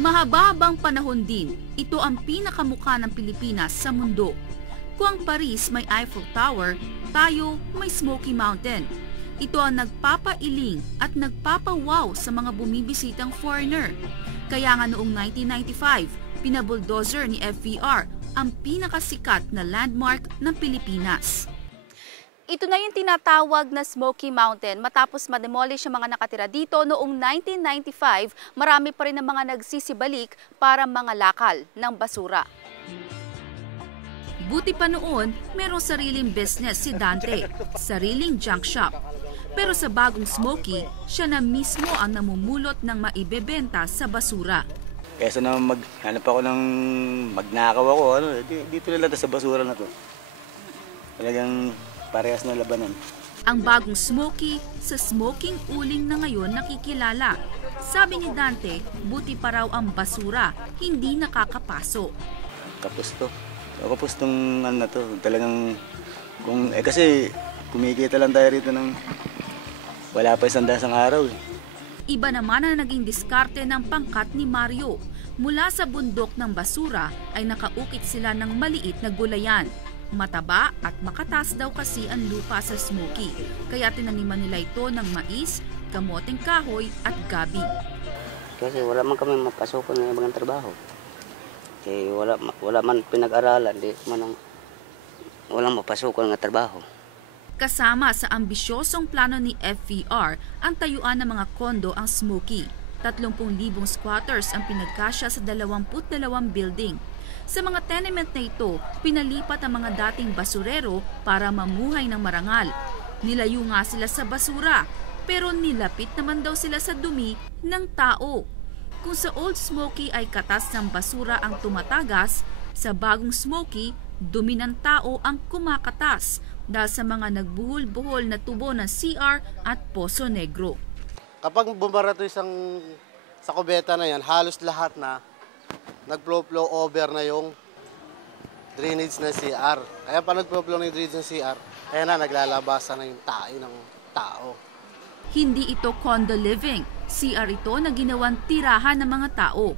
Mahaba-habang panahon din, ito ang pinakamukha ng Pilipinas sa mundo. Kung ang Paris may Eiffel Tower, tayo may Smoky Mountain. Ito ang nagpapailing at nagpapawaw sa mga bumibisitang foreigner. Kaya nga noong 1995, pinabuldozer ni FVR ang pinakasikat na landmark ng Pilipinas. Ito na yung tinatawag na Smoky Mountain. Matapos ma-demolish ang mga nakatira dito noong 1995, marami pa rin ang mga nagsisibalik para mga lakal ng basura. Buti pa noon, merong sariling business si Dante, sariling junk shop. Pero sa bagong Smoky, siya na mismo ang namumulot ng maibebenta sa basura. Kesa na maghanap ako ng magnakaw ako, dito na lang sa basura na to. Talagang parehas na labanan. Ang bagong Smoky sa smoking uling na ngayon nakikilala. Sabi ni Dante, buti pa raw ang basura, hindi nakakapaso. Kapos to. Kapos tong ano na to. Talagang, kasi kumikita lang tayo rito ng wala pa 100 araw. Iba naman na naging diskarte ng pangkat ni Mario. Mula sa bundok ng basura ay nakaukit sila ng maliit na gulayan. Mataba at makatas daw kasi ang lupa sa Smoky, kaya tinaniman nila ito ng mais, kamoteng kahoy at gabi. Kasi wala man kami mapasukan ng ibang trabaho. Eh, wala man pinag-aralan, walang mapasukan ng trabaho. Kasama sa ambisyosong plano ni FVR ang tayuan ng mga kondo ang Smoky. 30,000 squatters ang pinagkasya sa 22 building. Sa mga tenement na ito, pinalipat ang mga dating basurero para mamuhay ng marangal. Nilayo nga sila sa basura, pero nilapit naman daw sila sa dumi ng tao. Kung sa Old Smoky ay katas ng basura ang tumatagas, sa bagong Smoky, dumi ng tao ang kumakatas dahil sa mga nagbuhol-buhol na tubo ng CR at Poso Negro. Kapag bumara ito sa kubeta na yan, halos lahat na nag-flow over na yung drainage na CR. Kaya pa nag-flow ng drainage ng CR, kaya na naglalabasan na yung tae ng tao. Hindi ito condo living. CR ito na ginawang tirahan ng mga tao.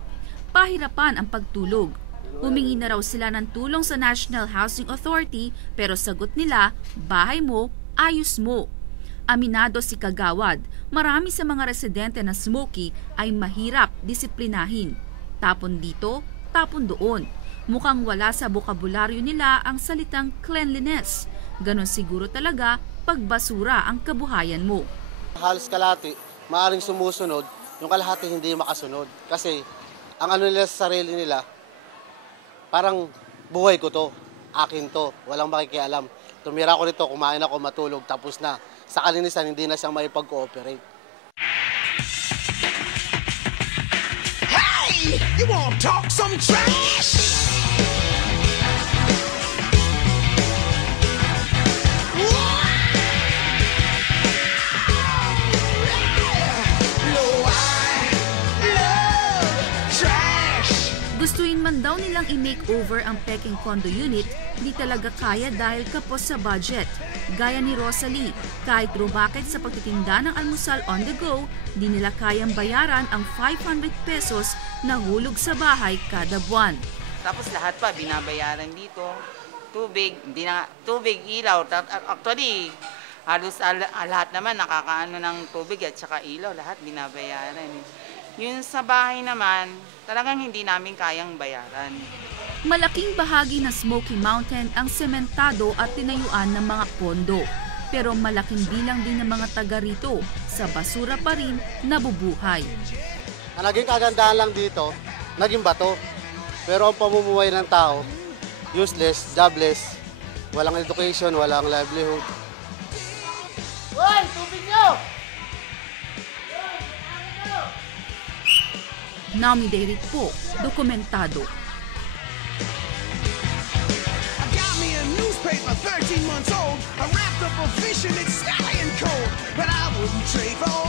Pahirapan ang pagtulog. Humingi na raw sila ng tulong sa National Housing Authority pero sagot nila, bahay mo, ayos mo. Aminado si Kagawad, marami sa mga residente ng Smoky ay mahirap disiplinahin. Tapon dito, tapon doon. Mukhang wala sa bokabularyo nila ang salitang cleanliness. Ganon siguro talaga pag basura ang kabuhayan mo. Halos kalahati, maaaring sumusunod, yung kalahati hindi makasunod. Kasi ang ano nila sa sarili nila, parang buhay ko to, akin to, walang makikialam. Tumira ko nito, kumain ako, matulog, tapos na. Sa kalinisan, hindi na siyang maipag-cooperate. You wanna talk some trash? Gustuin man daw nilang i-makeover ang Peking condo unit, di talaga kaya dahil kapos sa budget. Gaya ni Rosalie, kahit rumakit sa pagtitinda ng almusal on the go, di nila kayang bayaran ang 500 pesos na hulog sa bahay kada buwan. Tapos lahat pa binabayaran dito. Tubig, ilaw. Actually, halos lahat naman nakakaano ng tubig at saka ilaw, lahat binabayaran. Yun sa bahay naman, talagang hindi namin kayang bayaran. Malaking bahagi ng Smoky Mountain ang sementado at tinayuan ng mga kondo. Pero malaking bilang din ng mga taga rito, sa basura pa rin nabubuhay. Ang naging kagandahan lang dito, naging bato. Pero ang pamumuhay ng tao, useless, jobless, walang education, walang livelihood. Hoy! Tubig nyo! Naomi Deirit po, dokumentado. I got me a newspaper 13 months old. I wrapped up a fish and it's sky and cold. But I wouldn't trade for